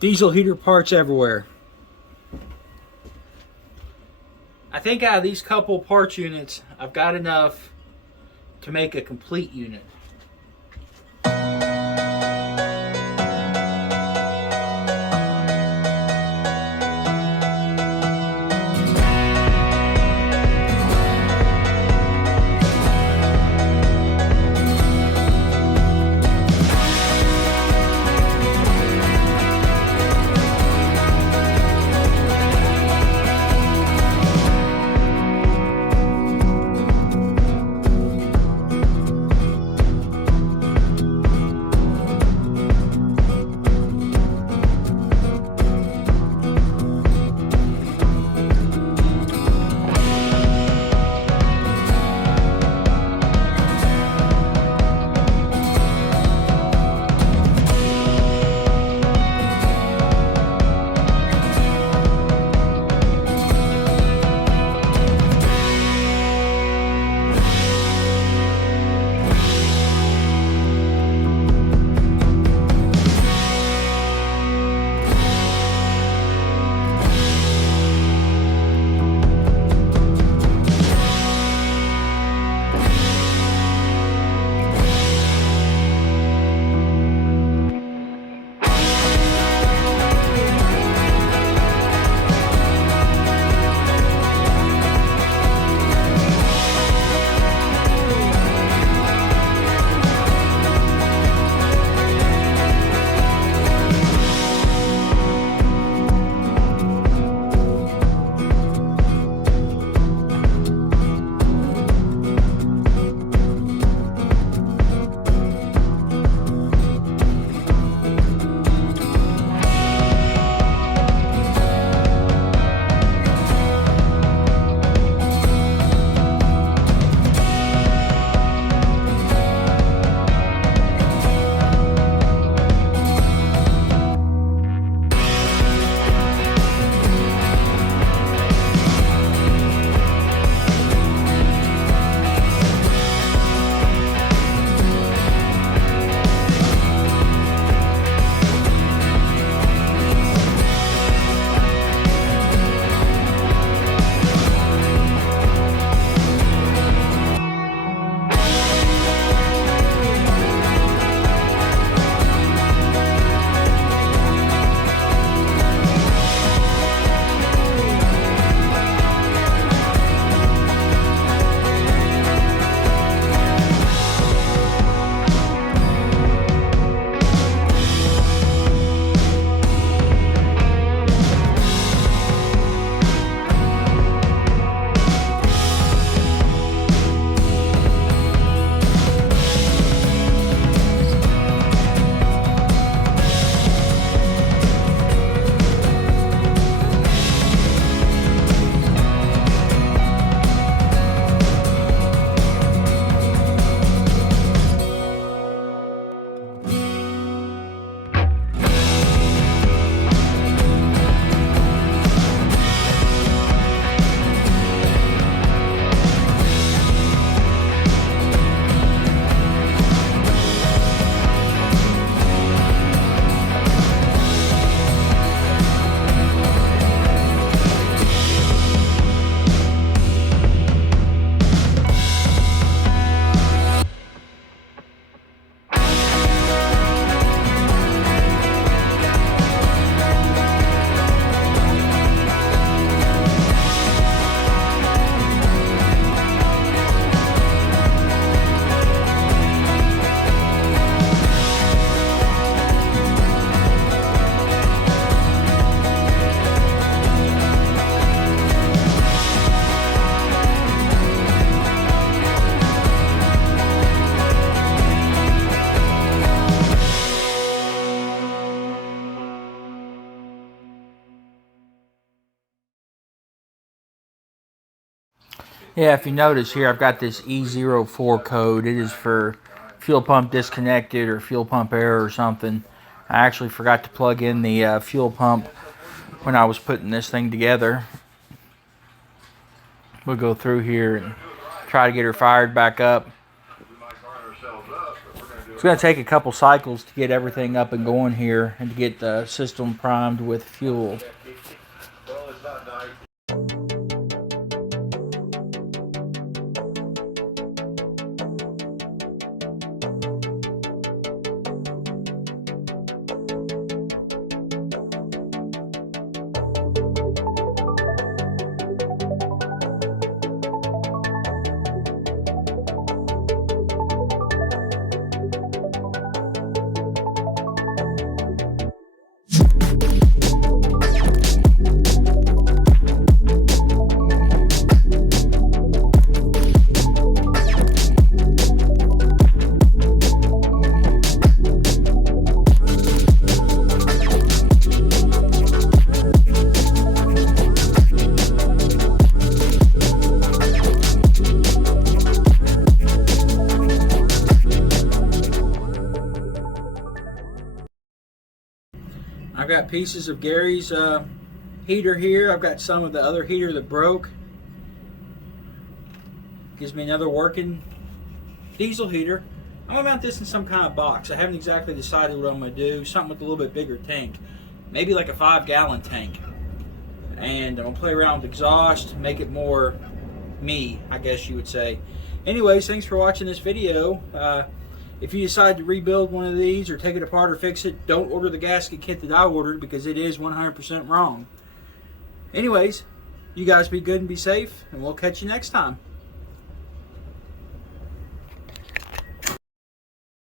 Diesel heater parts everywhere. I think out of these couple parts units, I've got enough to make a complete unit. Yeah, if you notice here, I've got this E04 code. It is for fuel pump disconnected or fuel pump error or something. I actually forgot to plug in the fuel pump when I was putting this thing together. We'll go through here and try to get her fired back up. It's going to take a couple cycles to get everything up and going here and to get the system primed with fuel. I've got pieces of Gary's heater here. I've got some of the other heater that broke. Gives me another working diesel heater. I'm going to mount this in some kind of box. I haven't exactly decided what I'm going to do. Something with a little bit bigger tank. Maybe like a 5-gallon tank. And I'm going to play around with exhaust, make it more me, I guess you would say. Anyways, thanks for watching this video. If you decide to rebuild one of these or take it apart or fix it, don't order the gasket kit that I ordered because it is 100% wrong. Anyways, you guys be good and be safe, and we'll catch you next time.